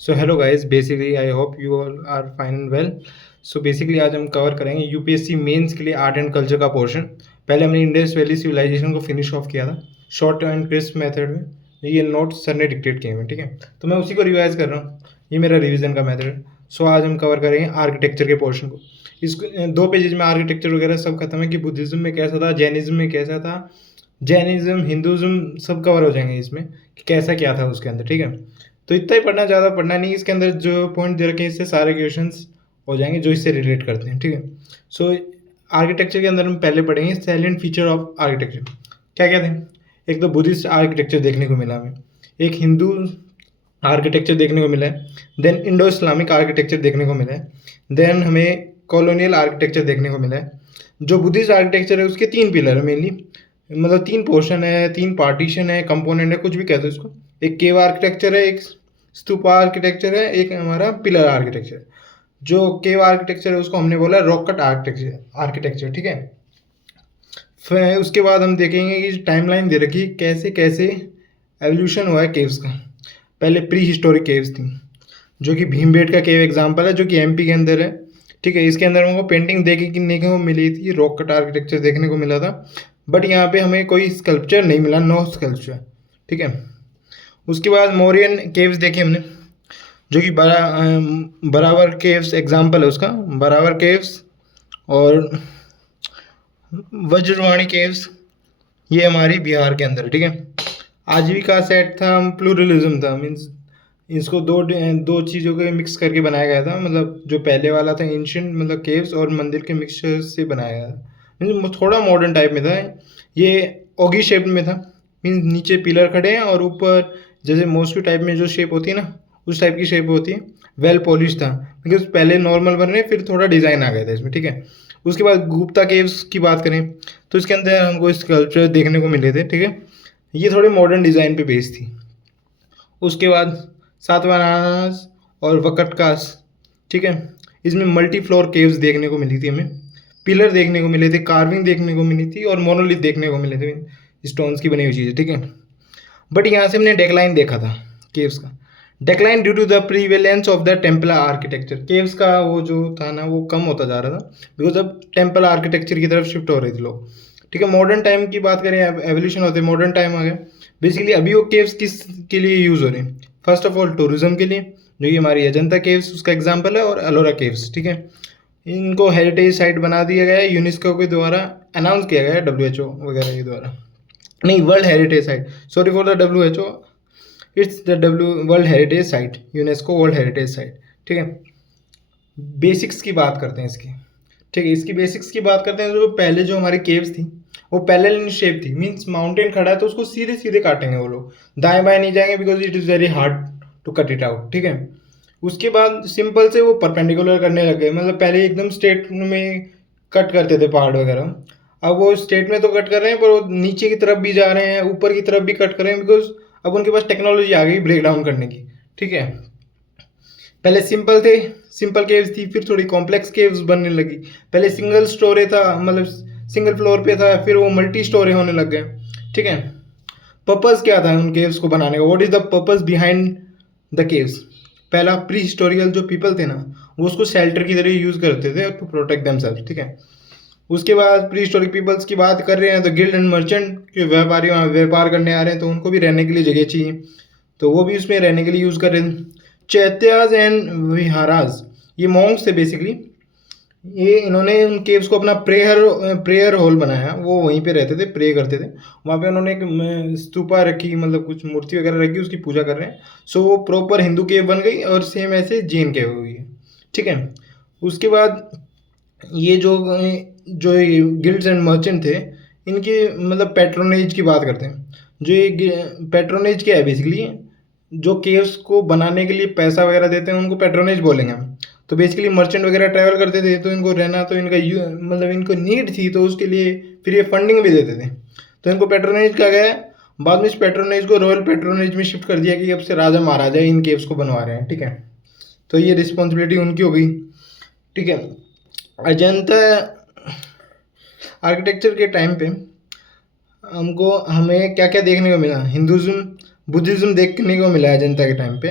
So hello guys, basically I hope you all are fine and well. So basically आज हम cover करेंगे UPSC mains के लिए art and culture का portion. पहले हमने इंडस वैली सिविलाइजेशन को फिनिश ऑफ किया था शॉर्ट एंड क्रिस्प मेथड में। ये नोट्स सर ने डिक्टेट किए हैं, ठीक है, तो मैं उसी को रिवाइज कर रहा हूँ। ये मेरा रिवीजन का मेथड है। सो आज हम कवर करेंगे आर्किटेक्चर के पोर्शन को। इसको 2 पेजेज में आर्किटेक्चर वगैरह सब खत्म है कि बुद्धिज्म में कैसा था, जैनिज्म में कैसा था, जैनिज्म हिंदुज़्म सब कवर हो जाएंगे इसमें कि कैसा क्या था उसके अंदर, ठीक है। तो इतना ही पढ़ना, ज़्यादा पढ़ना नहीं। इसके अंदर जो पॉइंट दे रखे हैं इससे सारे क्वेश्चंस हो जाएंगे जो इससे रिलेट करते हैं, ठीक है। सो आर्किटेक्चर के अंदर हम पहले पढ़ेंगे सैलिएंट फीचर ऑफ आर्किटेक्चर। क्या क्या थे? एक तो बुद्धिस्ट आर्किटेक्चर देखने को मिला हमें, एक हिंदू आर्किटेक्चर देखने को मिला है, देन इंडो इस्लामिक आर्किटेक्चर देखने को मिला है, देन हमें कॉलोनियल आर्किटेक्चर देखने को मिला है। जो बुद्धिस्ट आर्किटेक्चर है उसके 3 पिलर है मेनली, मतलब 3 पोर्शन है, 3 पार्टीशन है, कंपोनेंट है, कुछ भी कहते हो इसको। एक केव आर्किटेक्चर है, एक स्तूपा आर्किटेक्चर है, एक हमारा पिलर आर्किटेक्चर। जो केव आर्किटेक्चर है उसको हमने बोला रॉक कट आर्किटेक्चर, ठीक है। फिर उसके बाद हम देखेंगे कि टाइमलाइन दे रखी है कैसे कैसे एवोल्यूशन हुआ है केव्स का। पहले प्री हिस्टोरिक केव्स थी, जो कि भीमबेट का केव एग्जाम्पल है, जो कि एमपी के अंदर है, ठीक है। इसके अंदर हमको पेंटिंग देखने को मिली थी, रॉक कट आर्किटेक्चर देखने को मिला था, बट यहाँ पे हमें कोई स्कल्पचर नहीं मिला, नो स्कल्पचर, ठीक है। उसके बाद मौर्यन केव्स देखे हमने, जो कि बराबर केव्स एग्जाम्पल है उसका, बराबर केव्स और वज्रवाणी केव्स, ये हमारी बिहार के अंदर है, ठीक है। आजीविका सेट था, प्लूरलिज्म था, मीन्स इसको दो चीज़ों को मिक्स करके बनाया गया था। मतलब जो पहले वाला था एंशियंट मतलब केव्स और मंदिर के मिक्सचर से बनाया गया था, मीन्स थोड़ा मॉडर्न टाइप में था। ये ओगी शेप में था, मीन्स नीचे पिलर खड़े हैं और ऊपर जैसे मोस्क्यू टाइप में जो शेप होती है ना, उस टाइप की शेप होती है। वेल पॉलिश था, बिकॉज पहले नॉर्मल बन रहे फिर थोड़ा डिज़ाइन आ गया था इसमें, ठीक है। उसके बाद गुप्ता केव्स की बात करें तो इसके अंदर हमको स्कल्पचर देखने को मिले थे, ठीक है। ये थोड़ी मॉडर्न डिज़ाइन पे बेस्ड थी। उसके बाद सातवाहनास और वकटकास, ठीक है। इसमें मल्टी फ्लोर केव्स देखने को मिली थी हमें, पिलर देखने को मिले थे, कार्विंग देखने को मिली थी और मोनोलिथ देखने को मिले थे, स्टोन्स की बनी हुई चीज़ें, ठीक है। बट यहाँ से हमने डेक्लाइन देखा था केव्स का। Decline due to the prevalence of the temple architecture. Caves का वो जो था ना वो कम होता जा रहा था, बिकॉज अब टेम्पल आर्किटेक्चर की तरफ शिफ्ट हो रहे थे लोग, ठीक है। मॉडर्न टाइम की बात करें, एवोल्यूशन होते मॉडर्न टाइम आ गया। बेसिकली अभी वो केव्स किस के लिए यूज़ हो रहे हैं? फर्स्ट ऑफ ऑल टूरिज्म के लिए, जो कि हमारी अजंता केव्स उसका एग्जाम्पल है, और एलोरा केव्स, ठीक है। इनको हेरिटेज साइट बना दिया गया है, यूनेस्को के द्वारा अनाउंस किया गया है, WHO वगैरह के द्वारा, नहीं world heritage site, sorry for the WHO, it's the world heritage site, UNESCO world heritage site, ठीक है। बेसिक्स की बात करते हैं इसकी, ठीक है। इसकी बेसिक्स की बात करते हैं। जो पहले जो हमारी केव्स थी वो पैरेलल इन शेप थी, मीन्स माउंटेन खड़ा है तो उसको सीधे सीधे काटेंगे वो लोग, दाएं बाएं नहीं जाएंगे, because it is very hard to cut it out, ठीक है। उसके बाद सिंपल से वो परपेंडिकुलर करने लग गए, मतलब पहले एकदम स्ट्रेट में कट करते थे पहाड़ वगैरह, अब वो स्ट्रेट में तो कट कर रहे हैं पर वो नीचे की तरफ भी जा रहे हैं, ऊपर की तरफ भी कट कर रहे हैं, बिकॉज अब उनके पास टेक्नोलॉजी आ गई ब्रेक डाउन करने की, ठीक है। पहले सिंपल थे, सिंपल केव्स थी, फिर थोड़ी कॉम्प्लेक्स केव्स बनने लगी। पहले सिंगल स्टोरे था, मतलब सिंगल फ्लोर पे था, फिर वो मल्टी स्टोरे होने लग गए, ठीक है। पर्पस क्या था उन केव्स को बनाने का? What is the purpose behind the caves? पहला, प्री हिस्टोरिकल जो पीपल थे ना वो उसको शेल्टर की तरह यूज़ करते थे टू प्रोटेक्ट देमसेल्फ, ठीक है। उसके बाद प्री हिस्टोरिक पीपल्स की बात कर रहे हैं तो गिल्ड एंड मर्चेंट के व्यापारी वहाँ व्यापार करने आ रहे हैं, तो उनको भी रहने के लिए जगह चाहिए, तो वो भी उसमें रहने के लिए यूज़ कर रहे थे। चैत्याज एंड विहाराज, ये मॉन्क्स थे बेसिकली, ये इन्होंने उन केव्स को अपना प्रेयर हॉल बनाया, वो वहीं पे रहते थे, प्रे करते थे वहाँ पे। उन्होंने एक स्तूपा रखी, मतलब कुछ मूर्ति वगैरह रखी, उसकी पूजा कर रहे हैं। सो वो प्रॉपर हिंदू केव बन गई और सेम ऐसे जैन केव हुई है, ठीक है। उसके बाद ये जो गिल्ड्स एंड मर्चेंट थे, इनकी मतलब पैट्रोनेज की बात करते हैं। जो ये पैट्रोनेज क्या है? बेसिकली जो केव्स को बनाने के लिए पैसा वगैरह देते हैं उनको पैट्रोनेज बोलेंगे हम। तो बेसिकली मर्चेंट वगैरह ट्रैवल करते थे तो इनको रहना, तो इनका मतलब इनको नीड थी, तो उसके लिए फिर ये फंडिंग भी देते थे, तो इनको पैट्रोनेज कहा गया। बाद में इस पैट्रोनेज को रॉयल पैट्रोनेज में शिफ्ट कर दिया कि अब से राजा महाराजा इन केव्स को बनवा रहे हैं, ठीक है। तो ये रिस्पॉन्सिबिलिटी उनकी हो गई, ठीक है। अजंता आर्किटेक्चर के टाइम पे हमें क्या क्या देखने को मिला? हिंदुज़्म बुद्धिज़्म देखने को मिला अजंता के टाइम पे।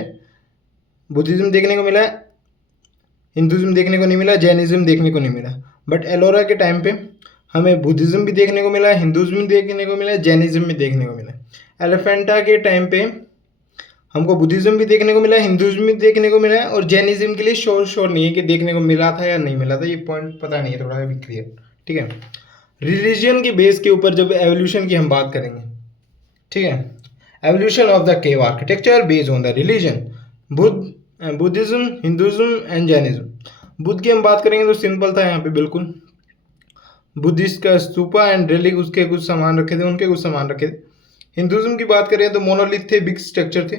बुद्धिज़्म देखने को मिला, हिंदुज़्म देखने को नहीं मिला, जैनिज़्म देखने को नहीं मिला। बट एलोरा के टाइम पे हमें बुद्धिज़्म भी देखने को मिला, हिंदुज़्म भी देखने को मिला, जैनिज़्म भी देखने को मिला। एलिफेंटा के टाइम पे हमको बुद्धिज़्म भी देखने को मिला, हिंदुज़्म भी देखने को मिला, और जैनिज़्म के लिए श्योर नहीं है कि देखने को मिला था या नहीं मिला था, ये पॉइंट पता नहीं है, थोड़ा भी क्लियर। ठीक है, रिलीजन के बेस के ऊपर जब एवोल्यूशन की हम बात करेंगे, ठीक है, evolution of the cave architecture based on the religion, Buddhism, Hinduism and Jainism. Buddha की हम बात करेंगे तो सिंपल था यहाँ पे बिल्कुल, बुद्धिस्ट का स्तूपा एंड रेलिक, उसके कुछ सामान रखे थे, उनके कुछ सामान रखे थे। हिंदुज्म की बात करें तो मोनोलिथ थे, बिग स्ट्रक्चर थे।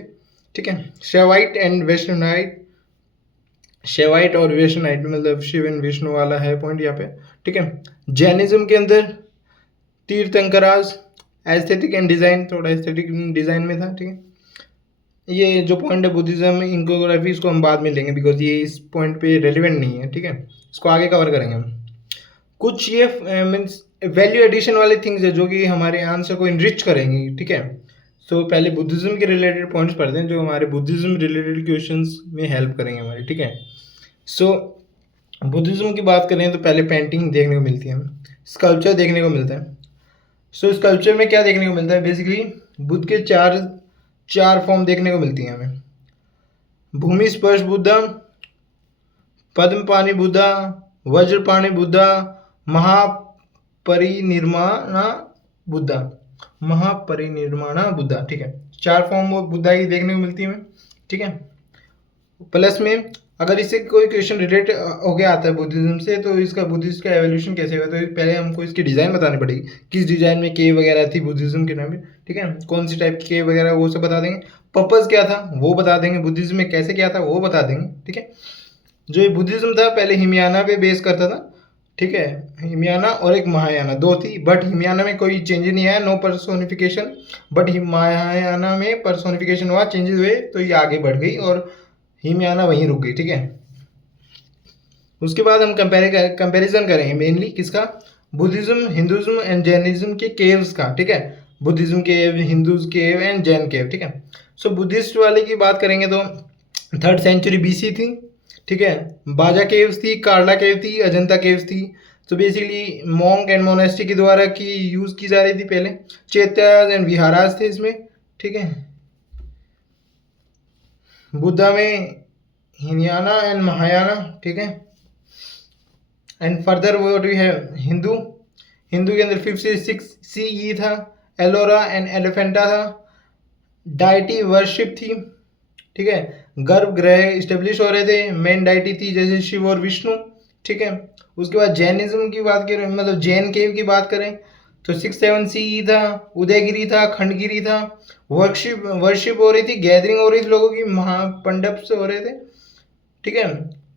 ठीक है, शेवाइट एंड वैष्णवाइट, शेवाइट और वैष्णवाइट मतलब शिव एंड विष्णु वाला है पॉइंट यहाँ पे। ठीक है, जैनिज्म के अंदर तीर्थंकराज, एस्थेटिक एंड डिज़ाइन, थोड़ा एस्थेटिक डिज़ाइन में था। ठीक है, ये जो पॉइंट है बुद्धिज्म इंकोग्राफी, इसको हम बाद में लेंगे बिकॉज ये इस पॉइंट पे रेलिवेंट नहीं है। ठीक है, इसको आगे कवर करेंगे हम। कुछ ये मीन्स वैल्यू एडिशन वाले थिंग्स है जो कि हमारे आंसर को इनरिच करेंगी। ठीक है, तो पहले बुद्धिज्म के रिलेटेड पॉइंट्स पढ़ते हैं जो हमारे बुद्धिज्म रिलेटेड क्वेश्चंस में हेल्प करेंगे हमारी। ठीक है, सो बुद्धिज्म की बात करें तो पहले पेंटिंग देखने को मिलती है हमें, स्कल्पचर देखने को मिलता है। सो स्कल्पचर में क्या देखने को मिलता है, बेसिकली बुद्ध के चार फॉर्म देखने को मिलती हैं हमें। भूमि स्पर्श बुद्धा, पद्मपाणि बुद्धा, वज्रपाणि बुद्धा, महापरिनिर्वाणा बुद्धा, महापरिनिर्वाणा बुद्धा। ठीक है, चार फॉर्म ऑफ बुद्धा की देखने को मिलती है हमें। ठीक है, प्लस में अगर इससे कोई क्वेश्चन रिलेट हो गया आता है बुद्धिज्म से, तो इसका बुद्धिस्ट का एवोल्यूशन कैसे हुआ, तो पहले हमको इसकी डिज़ाइन बतानी पड़ेगी, किस डिज़ाइन में केव वगैरह थी बुद्धिज्म के नाम में। ठीक है, कौन सी टाइप की केव वगैरह वो सब बता देंगे, पर्पज़ क्या था वो बता देंगे, बुद्धिज्म में कैसे क्या था वो बता देंगे। ठीक है, जो ये बुद्धिज्म था पहले हिमयाना पे बेस करता था। ठीक है, हिमयाना और एक महायाना दो थी, बट हिमयाना में कोई चेंज नहीं आया, नो पर्सोनिफिकेशन, बट महायाना में पर्सोनिफिकेशन हुआ, चेंजेस हुए, तो ये आगे बढ़ गई और हिमयाना वहीं रुक गई। ठीक है, उसके बाद हम कंपैरिजन करेंगे मेनली किसका, बुद्धिज्म, हिंदुज्म एंड जैनिज्म के केव्स का। ठीक है, Buddhism cave, Hindus cave and Jain cave. ठीक है, सो बुद्धिस्ट वाले की बात करेंगे तो 3rd सेंचुरी BC थी। ठीक है, बाजा केव्स थी, कार्ला केव थी, अजंता केव्स थी। तो बेसिकली मॉन्क एंड मोनेस्ट्री के द्वारा की यूज़ की जा रही थी पहले, चैत्यास एंड विहारास थे इसमें। ठीक है, बुद्धा में हिनयाना एंड महायाना। ठीक है, and further what we have Hindu, Hindu के अंदर 5 से 6 CE था, एलोरा एंड एलिफेंटा था, डाइटी वर्शिप थी। ठीक है, गर्भगृह इस्टेब्लिश हो रहे थे, मेन डाइटी थी जैसे शिव और विष्णु। ठीक है, उसके बाद जैनिज्म की बात करें, मतलब जैन केव की बात करें तो 6-7 CE था, उदयगिरी था, खंडगिरी था, वर्शिप हो रही थी, गैदरिंग हो रही थी लोगों की, महापंडप से हो रहे थे। ठीक है,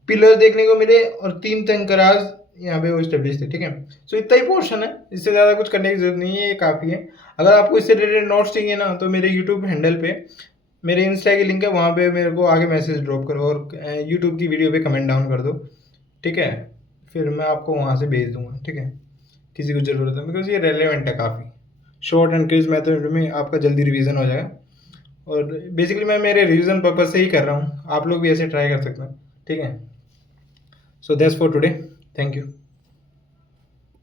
पिलर देखने को मिले और 3 तंकराज यहाँ पे वो इस्टेब्लिश थे। ठीक है, सो इतना ही पोर्शन है, इससे ज़्यादा कुछ करने की जरूरत नहीं है, ये काफ़ी है। अगर आपको इससे रिलेटेड नोट्स चाहिए ना तो मेरे यूट्यूब हैंडल पे मेरे इंस्टा की लिंक है, वहाँ पे मेरे को आगे मैसेज ड्रॉप करो और यूट्यूब की वीडियो पे कमेंट डाउन कर दो। ठीक है, फिर मैं आपको वहाँ से भेज दूँगा। ठीक है, किसी को ज़रूरत है, बिकॉज ये रेलेवेंट है काफ़ी, शॉर्ट एंड क्विज मेथड में आपका जल्दी रिवीजन हो जाएगा। और बेसिकली मैं मेरे रिवीजन पर्पज से ही कर रहा हूँ, आप लोग भी ऐसे ट्राई कर सकते हैं। ठीक है, so that's for today, thank you.